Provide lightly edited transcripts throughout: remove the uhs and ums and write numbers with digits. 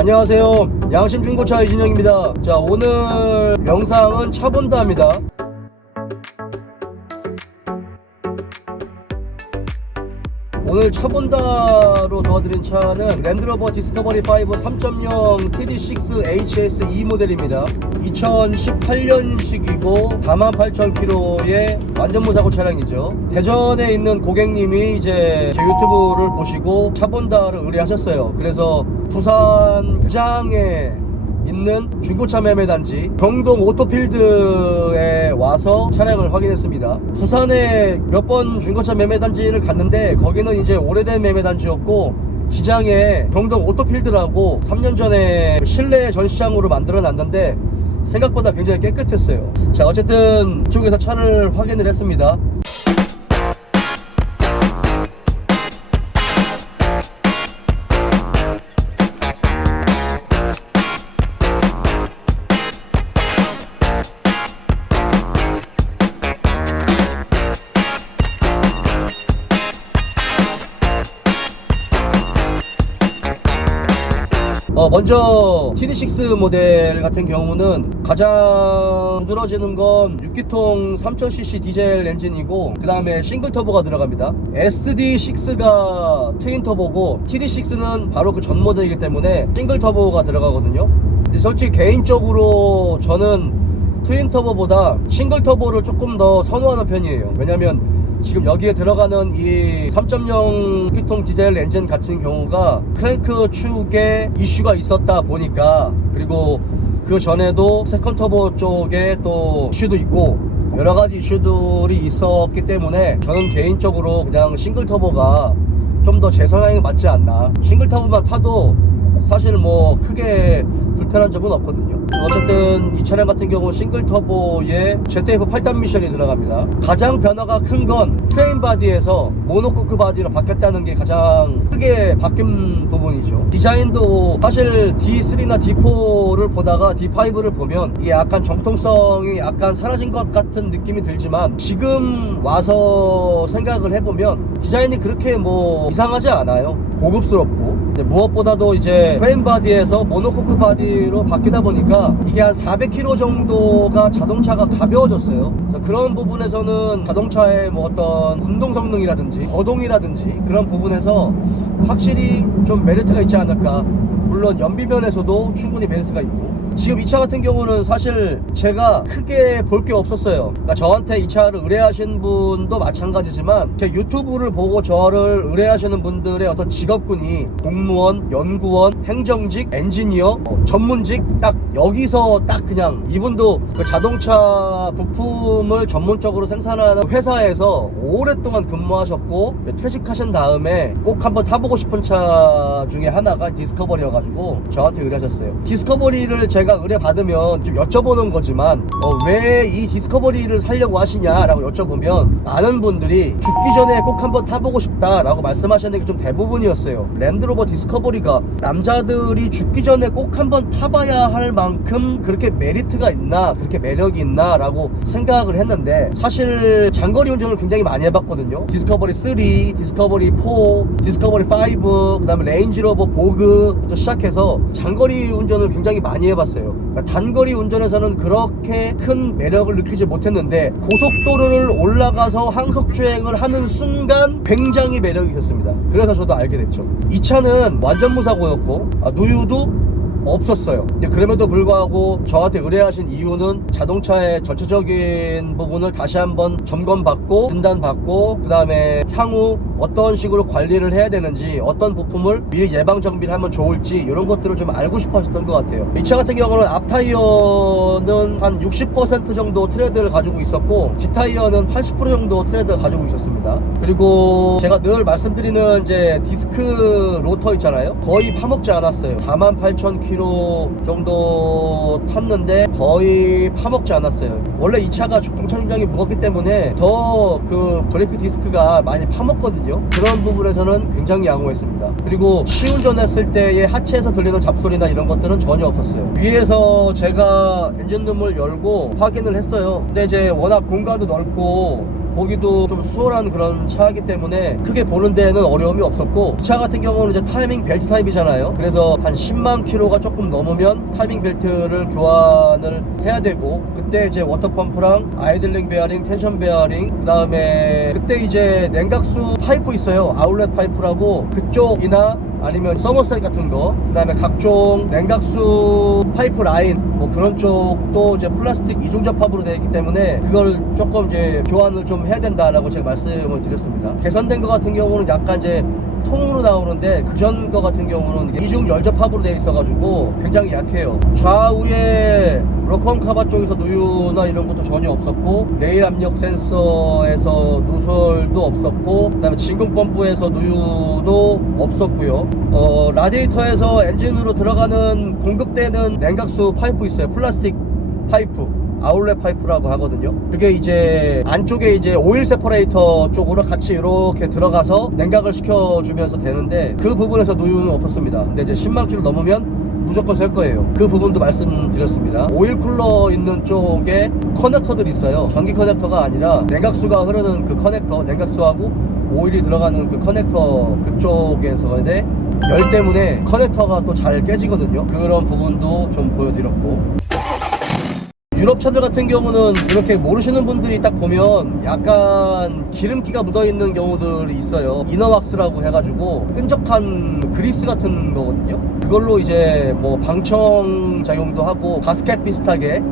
안녕하세요, 양심중고차 이진영입니다. 자, 오늘 영상은 차본다입니다. 오늘 차본다로 도와드린 차는 랜드로버 디스커버리 5 3.0 TD6 HS2 모델입니다. 2018년식이고 48,000km의 완전 무사고 차량이죠. 대전에 있는 고객님이 이제 제 유튜브를 보시고 차본다를 의뢰하셨어요. 그래서 부산 극장에 있는 중고차 매매단지 경동 오토필드에 와서 차량을 확인했습니다. 부산에 몇 번 중고차 매매단지를 갔는데 거기는 이제 오래된 매매단지였고, 기장에 경동 오토필드라고 3년 전에 실내 전시장으로 만들어 놨는데 생각보다 굉장히 깨끗했어요. 자, 어쨌든 이쪽에서 차를 확인을 했습니다. 먼저 TD6 모델 같은 경우는 가장 두드러지는 건 6기통 3000cc 디젤 엔진이고, 그 다음에 싱글 터보가 들어갑니다. SD6가 트윈 터보고 TD6는 바로 그 전 모델이기 때문에 싱글 터보가 들어가거든요. 근데 솔직히 개인적으로 저는 트윈 터보보다 싱글 터보를 조금 더 선호하는 편이에요. 왜냐면 지금 여기에 들어가는 이 3.0 기통 디젤 엔진 같은 경우가 크랭크 축에 이슈가 있었다 보니까, 그리고 그 전에도 세컨 터보 쪽에 또 이슈도 있고 여러가지 이슈들이 있었기 때문에 저는 개인적으로 그냥 싱글 터보가 좀 더 제 성향에 맞지 않나. 싱글 터보만 타도 사실 뭐 크게 불편한 점은 없거든요. 어쨌든 이 차량 같은 경우 싱글 터보에 ZF 8단 미션이 들어갑니다. 가장 변화가 큰 건 프레임 바디에서 모노코크 바디로 바뀌었다는 게 가장 크게 바뀐 부분이죠. 디자인도 사실 D3나 D4를 보다가 D5를 보면 이게 약간 정통성이 약간 사라진 것 같은 느낌이 들지만, 지금 와서 생각을 해보면 디자인이 그렇게 뭐 이상하지 않아요. 고급스럽고. 무엇보다도 이제 프레임 바디에서 모노코크 바디로 바뀌다 보니까 이게 한 400kg 정도가 자동차가 가벼워졌어요. 그런 부분에서는 자동차의 뭐 어떤 운동 성능이라든지 거동이라든지 그런 부분에서 확실히 좀 메리트가 있지 않을까. 물론 연비면에서도 충분히 메리트가 있고, 지금 이 차 같은 경우는 사실 제가 크게 볼 게 없었어요. 그러니까 저한테 이 차를 의뢰하신 분도 마찬가지지만 제 유튜브를 보고 저를 의뢰하시는 분들의 어떤 직업군이 공무원, 연구원, 행정직, 엔지니어, 전문직, 딱 여기서 딱 그냥 이분도 그 자동차 부품을 전문적으로 생산하는 회사에서 오랫동안 근무하셨고 퇴직하신 다음에 꼭 한번 타보고 싶은 차 중에 하나가 디스커버리여가지고 저한테 의뢰하셨어요. 디스커버리를 제가 의뢰받으면 좀 여쭤보는 거지만 왜 이 디스커버리를 사려고 하시냐라고 여쭤보면 많은 분들이 죽기 전에 꼭 한번 타보고 싶다라고 말씀하시는 게 좀 대부분이었어요. 랜드로버 디스커버리가 남자들이 죽기 전에 꼭 한번 타봐야 할 만큼 그렇게 메리트가 있나, 그렇게 매력이 있나 라고 생각을 했는데, 사실 장거리 운전을 굉장히 많이 해봤거든요. 디스커버리 3, 디스커버리 4, 디스커버리 5, 그 다음에 레인지로버 보그부터 시작해서 장거리 운전을 굉장히 많이 해봤어요. 그러니까 단거리 운전에서는 그렇게 큰 매력을 느끼지 못했는데 고속도로를 올라가서 항속주행을 하는 순간 굉장히 매력이 있었습니다. 그래서 저도 알게 됐죠. 이 차는 완전 무사고였고 누유도 없었어요. 근데 그럼에도 불구하고 저한테 의뢰하신 이유는 자동차의 전체적인 부분을 다시 한번 점검받고 진단받고, 그 다음에 향후 어떤 식으로 관리를 해야 되는지, 어떤 부품을 미리 예방 정비를 하면 좋을지, 이런 것들을 좀 알고 싶어 하셨던 것 같아요. 이 차 같은 경우는 앞 타이어는 한 60% 정도 트레드를 가지고 있었고 뒷 타이어는 80% 정도 트레드를 가지고 있었습니다. 그리고 제가 늘 말씀드리는 이제 디스크 로터 있잖아요. 거의 파먹지 않았어요. 48,000km 정도 탔는데 거의 파먹지 않았어요. 원래 이 차가 공차중량이 무겁기 때문에 더 그 브레이크 디스크가 많이 파먹거든요. 그런 부분에서는 굉장히 양호했습니다. 그리고 시운전했을 때의 하체에서 들리는 잡소리나 이런 것들은 전혀 없었어요. 위에서 제가 엔진룸을 열고 확인을 했어요. 근데 이제 워낙 공간도 넓고 보기도 좀 수월한 그런 차이기 때문에 크게 보는 데는 어려움이 없었고, 이 차 같은 경우는 이제 타이밍 벨트 타입이잖아요. 그래서 한 10만 킬로가 조금 넘으면 타이밍 벨트를 교환을 해야 되고, 그때 이제 워터펌프랑 아이들링 베어링, 텐션 베어링, 그 다음에 그때 이제 냉각수 파이프 있어요. 아울렛 파이프라고, 그쪽이나 아니면 서머셋 같은 거, 그 다음에 각종 냉각수 파이프 라인 뭐 그런 쪽도 이제 플라스틱 이중 접합으로 되어 있기 때문에 그걸 조금 이제 교환을 좀 해야 된다라고 제가 말씀을 드렸습니다. 개선된 거 같은 경우는 약간 이제 통으로 나오는데, 그전 거 같은 경우는 이중 열접합으로 되어 있어 가지고 굉장히 약해요. 좌우에 로컴 카바 쪽에서 누유나 이런 것도 전혀 없었고, 레일 압력 센서에서 누설도 없었고, 그 다음에 진공 펌프에서 누유도 없었고요. 라디에이터에서 엔진으로 들어가는 공급되는 냉각수 파이프 있어요. 플라스틱 파이프, 아울렛 파이프라고 하거든요. 그게 이제 안쪽에 이제 오일 세퍼레이터 쪽으로 같이 이렇게 들어가서 냉각을 시켜주면서 되는데, 그 부분에서 누유는 없었습니다. 근데 이제 10만 킬로 넘으면 무조건 셀 거예요. 그 부분도 말씀드렸습니다. 오일 쿨러 있는 쪽에 커넥터들이 있어요. 전기 커넥터가 아니라 냉각수가 흐르는 그 커넥터, 냉각수하고 오일이 들어가는 그 커넥터, 그쪽에서의 열 때문에 커넥터가 또 잘 깨지거든요. 그런 부분도 좀 보여드렸고, 유럽 차들 같은 경우는 이렇게 모르시는 분들이 딱 보면 약간 기름기가 묻어있는 경우들이 있어요. 이너왁스라고 해가지고 끈적한 그리스 같은 거거든요. 그걸로 이제 뭐 방청 작용도 하고 가스켓 비슷하게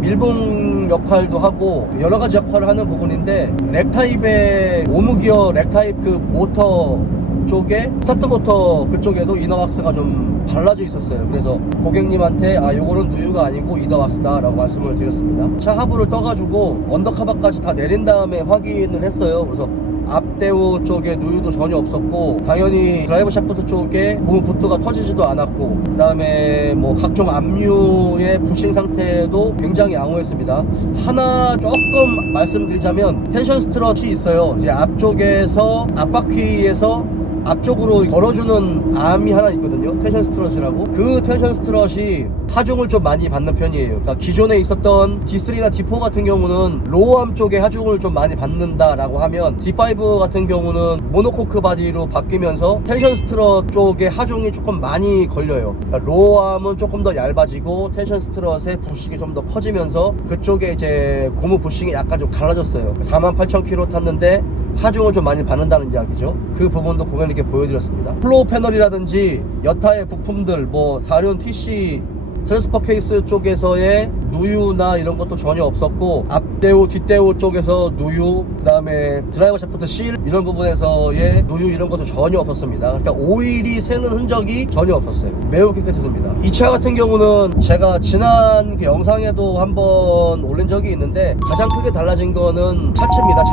밀봉 역할도 하고 여러가지 역할을 하는 부분인데, 렉타입의 오무기어 렉타입 그 모터 쪽에 스타트 모터 그쪽에도 이너왁스가 좀 발라져 있었어요. 그래서 고객님한테 요거는 누유가 아니고 이너왁스다 라고 말씀을 드렸습니다. 차 하부를 떠가지고 언더카바까지 다 내린 다음에 확인을 했어요. 그래서 앞대우 쪽에 누유도 전혀 없었고, 당연히 드라이버 샤프트 쪽에 고무 부트가 터지지도 않았고, 그 다음에 뭐 각종 압류의 부싱 상태도 굉장히 양호했습니다. 하나 조금 말씀드리자면, 텐션 스트럿이 있어요. 이제 앞쪽에서 앞바퀴에서 앞쪽으로 걸어주는 암이 하나 있거든요. 텐션 스트럿이라고. 그 텐션 스트럿이 하중을 좀 많이 받는 편이에요. 그러니까 기존에 있었던 D3나 D4 같은 경우는 로우암 쪽에 하중을 좀 많이 받는다라고 하면, D5 같은 경우는 모노코크 바디로 바뀌면서 텐션 스트럿 쪽에 하중이 조금 많이 걸려요. 그러니까 로우암은 조금 더 얇아지고 텐션 스트럿의 부식이 좀 더 커지면서 그쪽에 이제 고무 부식이 약간 좀 갈라졌어요. 48,000km 탔는데 하중을 좀 많이 받는다는 이야기죠. 그 부분도 고객님께 보여드렸습니다. 플로우 패널이라든지 여타의 부품들, 뭐 사륜 TC 트랜스퍼 케이스 쪽에서의 누유나 이런 것도 전혀 없었고, 앞대우 뒷대우 쪽에서 누유, 그 다음에 드라이버 샤프트 실 이런 부분에서의 누유 이런 것도 전혀 없었습니다. 그러니까 오일이 새는 흔적이 전혀 없었어요. 매우 깨끗했습니다. 이 차 같은 경우는 제가 지난 그 영상에도 한번 올린 적이 있는데, 가장 크게 달라진 거는 차체입니다.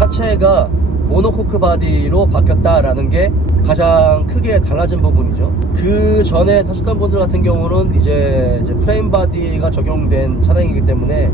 차체가 모노코크 바디로 바뀌었다라는 게 가장 크게 달라진 부분이죠. 그 전에 타셨던 분들 같은 경우는 이제 프레임 바디가 적용된 차량이기 때문에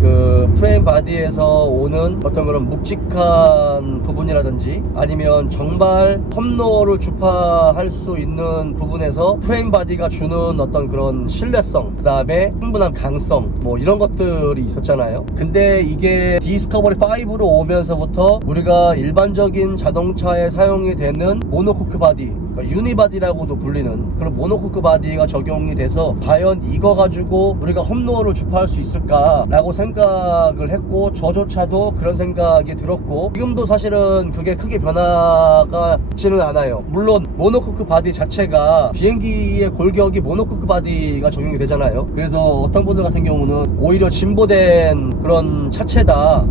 그 프레임 바디에서 오는 어떤 그런 묵직한 부분이라든지, 아니면 정말 텀로를 주파할 수 있는 부분에서 프레임 바디가 주는 어떤 그런 신뢰성, 그 다음에 충분한 강성, 뭐 이런 것들이 있었잖아요. 근데 이게 디스커버리 5로 오면서부터 우리가 일반적인 자동차에 사용이 되는 모노코크 바디, 그러니까 유니바디라고도 불리는 그런 모노코크 바디가 적용이 돼서, 과연 이거 가지고 우리가 홈로를 주파할 수 있을까 라고 생각을 했고, 저조차도 그런 생각이 들었고, 지금도 사실은 그게 크게 변화가 있지는 않아요. 물론 모노코크 바디 자체가 비행기의 골격이 모노코크 바디가 적용이 되잖아요. 그래서 어떤 분들 같은 경우는 오히려 진보된 그런 차체다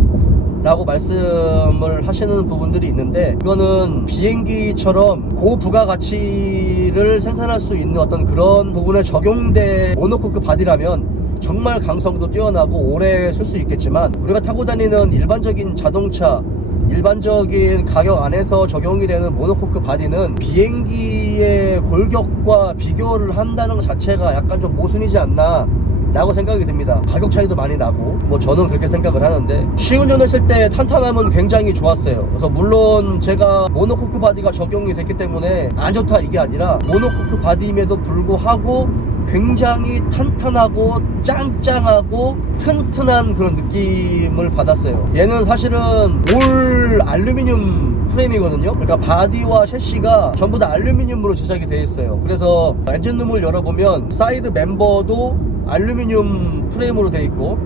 라고 말씀을 하시는 부분들이 있는데, 그거는 비행기처럼 고부가가치를 생산할 수 있는 어떤 그런 부분에 적용된 모노코크 바디라면 정말 강성도 뛰어나고 오래 쓸 수 있겠지만, 우리가 타고 다니는 일반적인 자동차, 일반적인 가격 안에서 적용이 되는 모노코크 바디는 비행기의 골격과 비교를 한다는 것 자체가 약간 좀 모순이지 않나 라고 생각이 듭니다. 가격 차이도 많이 나고, 뭐 저는 그렇게 생각을 하는데, 시운전했을 때 탄탄함은 굉장히 좋았어요. 그래서 물론 제가 모노코크 바디가 적용이 됐기 때문에 안 좋다 이게 아니라, 모노코크 바디임에도 불구하고 굉장히 탄탄하고 짱짱하고 튼튼한 그런 느낌을 받았어요. 얘는 사실은 올 알루미늄 프레임이거든요. 그러니까 바디와 셰시가 전부 다 알루미늄으로 제작이 되어 있어요. 그래서 엔진룸을 열어보면 사이드 멤버도 알루미늄 프레임으로 되어 있고,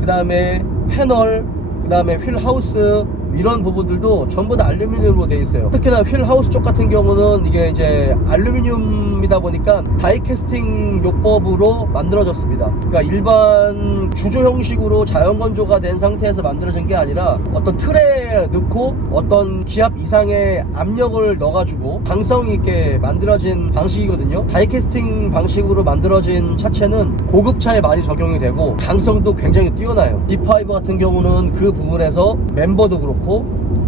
그 다음에 패널, 그 다음에 휠 하우스 이런 부분들도 전부 다 알루미늄으로 되어 있어요. 특히나 휠 하우스 쪽 같은 경우는 이게 이제 알루미늄이다 보니까 다이캐스팅 요법으로 만들어졌습니다. 그러니까 일반 주조 형식으로 자연 건조가 된 상태에서 만들어진 게 아니라 어떤 틀에 넣고 어떤 기압 이상의 압력을 넣어가지고 강성 있게 만들어진 방식이거든요. 다이캐스팅 방식으로 만들어진 차체는 고급차에 많이 적용이 되고 강성도 굉장히 뛰어나요. D5 같은 경우는 그 부분에서 멤버도 그렇고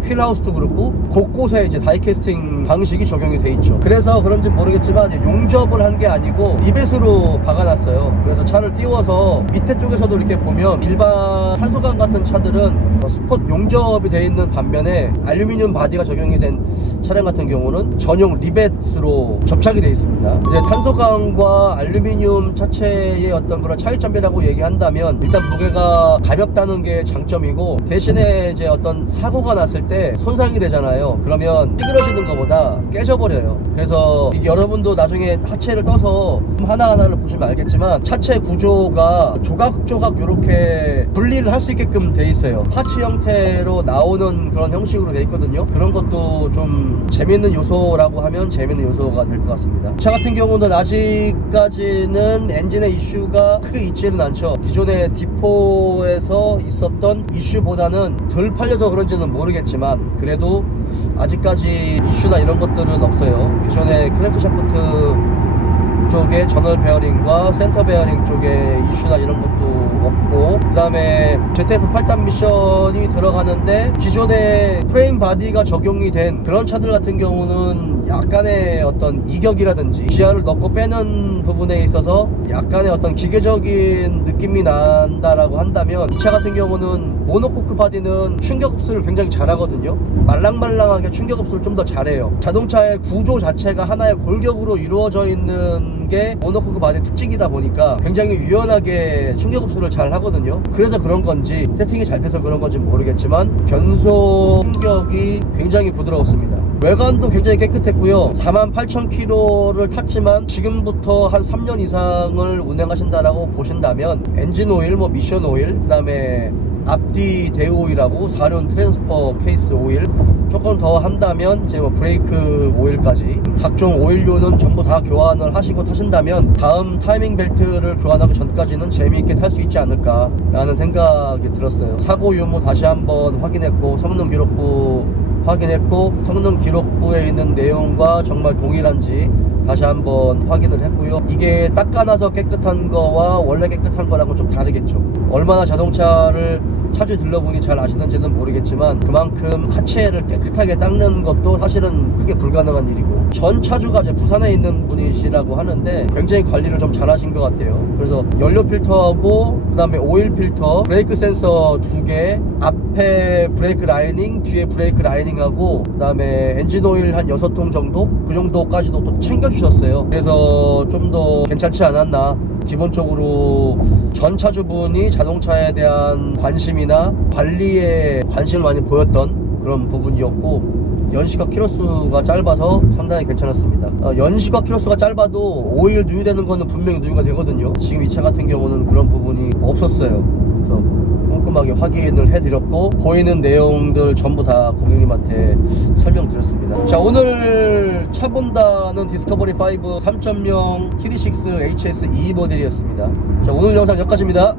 휠하우스도 그렇고 곳곳에 이제 다이캐스팅 방식이 적용이 돼 있죠. 그래서 그런지 모르겠지만 용접을 한 게 아니고 리벳으로 박아놨어요. 그래서 차를 띄워서 밑에 쪽에서도 이렇게 보면 일반 탄소강 같은 차들은 스폿 용접이 돼 있는 반면에 알루미늄 바디가 적용이 된 차량 같은 경우는 전용 리벳으로 접착이 돼 있습니다. 이제 탄소강과 알루미늄 차체의 어떤 그런 차이점이라고 얘기한다면 일단 무게가 가볍다는 게 장점이고, 대신에 이제 어떤 사고가 났을 때 손상이 되잖아요. 그러면 찌그러지는 것보다 깨져버려요. 그래서 여러분도 나중에 하체를 떠서 하나하나를 보시면 알겠지만 차체 구조가 조각조각 이렇게 분리를 할 수 있게끔 돼 있어요. 파츠 형태로 나오는 그런 형식으로 돼 있거든요. 그런 것도 좀 재밌는 요소라고 하면 재밌는 요소가 될 것 같습니다. 차 같은 경우는 아직까지는 엔진의 이슈가 크게 있지는 않죠. 기존의 D4에서 있었던 이슈보다는 덜 팔려서 그런지는 모르겠지만 그래도 아직까지 이슈나 이런 것들은 없어요. 기존의 크랭크샤프트 쪽에 저널 베어링과 센터 베어링 쪽에 이슈나 이런 것도 없고, 그 다음에 ZF 8단 미션이 들어가는데 기존의 프레임 바디가 적용이 된 그런 차들 같은 경우는 약간의 어떤 이격이라든지 기아를 넣고 빼는 부분에 있어서 약간의 어떤 기계적인 느낌이 난다라고 한다면, 이 차 같은 경우는 모노코크 바디는 충격 흡수를 굉장히 잘하거든요. 말랑말랑하게 충격 흡수를 좀 더 잘해요. 자동차의 구조 자체가 하나의 골격으로 이루어져 있는 게 모노코크 바디의 특징이다 보니까 굉장히 유연하게 충격 흡수를 잘 하거든요. 그래서 그런 건지 세팅이 잘 돼서 그런 건지 모르겠지만 변속 충격이 굉장히 부드러웠습니다. 외관도 굉장히 깨끗했고요. 48,000km를 탔지만 지금부터 한 3년 이상을 운행하신다라고 보신다면 엔진 오일, 미션 오일, 그 다음에 앞뒤 대우 오일하고 4륜 트랜스퍼 케이스 오일 조금 더 한다면 이제 브레이크 오일까지 각종 오일류는 전부 다 교환을 하시고 타신다면 다음 타이밍 벨트를 교환하기 전까지는 재미있게 탈 수 있지 않을까 라는 생각이 들었어요. 사고 유무 다시 한번 확인했고, 성능 기록부 확인했고, 성능 기록부에 있는 내용과 정말 동일한지 다시 한번 확인을 했고요. 이게 닦아놔서 깨끗한 거와 원래 깨끗한 거랑은 좀 다르겠죠. 얼마나 자동차를 차주 들러보니 잘 아시는지는 모르겠지만 그만큼 하체를 깨끗하게 닦는 것도 사실은 크게 불가능한 일이고, 전 차주가 이제 부산에 있는 분이시라고 하는데 굉장히 관리를 좀 잘 하신 것 같아요. 그래서 연료 필터하고 그 다음에 오일 필터, 브레이크 센서 2개, 앞에 브레이크 라이닝, 뒤에 브레이크 라이닝하고 그 다음에 엔진 오일 한 6통 정도? 그 정도까지도 또 챙겨주셨어요. 그래서 좀 더 괜찮지 않았나. 기본적으로 전 차주분이 자동차에 대한 관심이나 관리에 관심을 많이 보였던 그런 부분이었고, 연식과 키로수가 짧아서 상당히 괜찮았습니다. 연식과 키로수가 짧아도 오일 누유되는 거는 분명히 누유가 되거든요. 지금 이 차 같은 경우는 그런 부분이 없었어요. 그래서 꼼꼼하게 확인을 해드렸고, 보이는 내용들 전부 다 고객님한테 설명드렸습니다. 자, 오늘 차 본다는 디스커버리 5 3.0 TD6 HS2 모델이었습니다. 자, 오늘 영상 여기까지입니다.